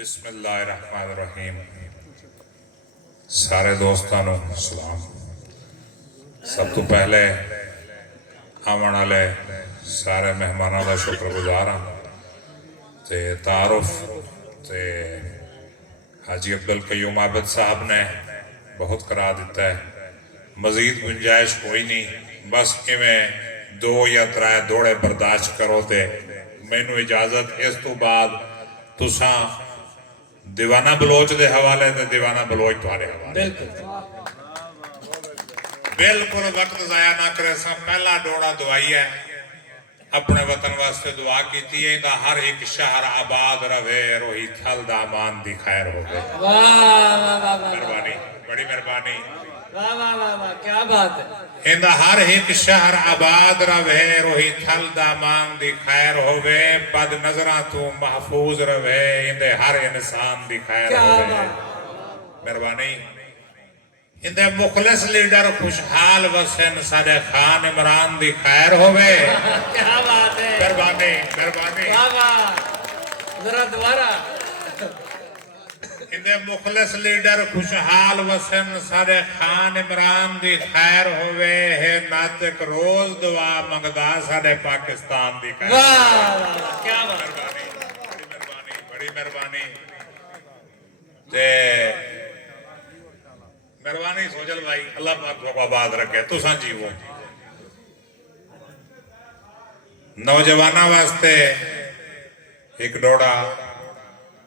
बिस्मिल्लाहिर्रहमानिर्रहीम। सारे दोस्तों को सलाम। सब तो पहले आवन वाले सारे मेहमानों का शुक्रगुजार हाँ। ते तारुफ ते हाजी अब्दुल कयूम आबिद साहब ने बहुत करा दिता है। मजीद गुंजाइश कोई नहीं, बस इवें दो या त्रै दौड़े बर्दाश्त करो ते मैनू इजाजत। इस तो बाद तुसा दीवाना बलोच के हवाले ते दीवाना बलोच तुम्हारे हवाले। बिल्कुल वक्त जाया ना करे। पहला दौड़ा दवाई है, अपने वतन वास्ते दुआ की थी। हर एक शहर आबाद रवे, रोही थल दा मान दी खैर हो गए। मेहरबानी, बड़ी मेहरबानी। वाह वाह वाह वाह, क्या बात है। इंदा हर एक शहर आबाद रवे, रोही थल दा मान दी खैर होवे। बद नजरा तू महफूज रवे, इंदे हर इंसान दी खैर होवे। मेहरबानी। इंदे मुखलिस लीडर खुशहाल वसन, साडे खान इमरान दी खैर होवे। क्या बात है। मेहरबानी मेहरबानी। वाह वाह, जरा दोबारा। इंदे मुखलिस लीडर खुशहाल वसन, सारे खान इमरान दी खैर होवे। है नातिक रोज दुआ मंगदा, सारे पाकिस्तान दी खैर। वाह वाह, क्या बात। मेहरबानी, बड़ी मेहरबानी, बड़ी मेहरबानी। ते मेहरबानी सोजल भाई, अल्लाह पाक को आबाद रखे। तुसां जीवो। नौजवाना वास्ते एक डोड़ा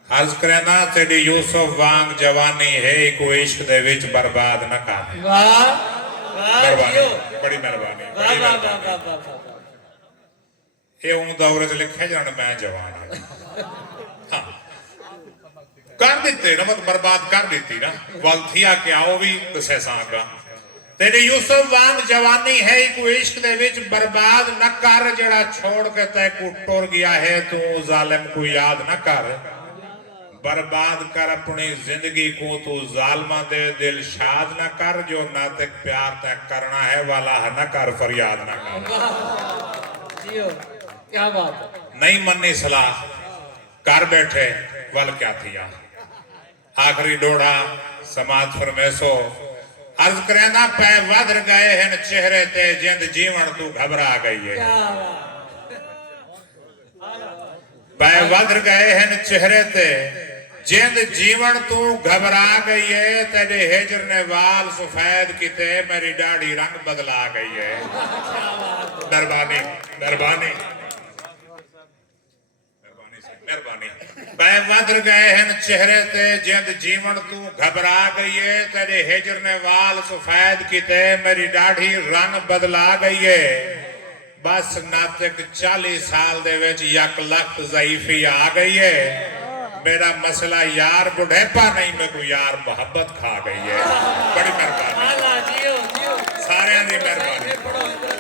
अर्ज करना, तेरी यूसुफ वांग जवानी है, को इश्क दे विच बर्बाद न कर। वाह वाह, जियो। बड़ी मेहरबानी। वाह वाह वाह वाह वाह वाह। ये उन दौर च लिखे जान मैं जवान हाँ कर दिते ना, मत बर्बाद कर दी ना। वल थिया के आओ भी दसे सागा। तेरी यूसुफ वांग जवानी है, को इश्क दे विच बर्बाद न कर। जड़ा छोड़ के तै को टुर गया है, तू जालिम को याद न कर। बर्बाद कर अपनी जिंदगी को, तू जालमा दे दिल शाद न कर। जो नातिक प्यार तय करना है, वाला न कर, फरियाद न कर। जियो, क्या बात है। नहीं मननी सलाह कर बैठे, वल क्या थिया। आखिरी डोड़ा समाज फरमेसो अर्ज करेना, पै वध गए हैं चेहरे ते, जिंद जीवन तू घबरा गई है। पै वध गए हैं चेहरे ते, जिंद जीवन तू घबरा गई है। तेरे हिजर ने वाल सफेद किते, मेरी दाढ़ी रंग बदला गई है। मेहरबानी मेहरबानी मेहरबानी। पै वध गए हैं चेहरे ते, जिंद जीवन तू घबरा गई है। तेरे हिजर ने वाल सफेद किते, मेरी दाढ़ी रंग बदला गई है। बस नातिक 40 साल दे विच 1 लाख ज़ईफी आ गई है। मेरा मसला यार बुढ़ेपा नहीं, मेरे को यार मोहब्बत खा गई है। बड़ी मेहरबानी, सारे दी मेहरबानी।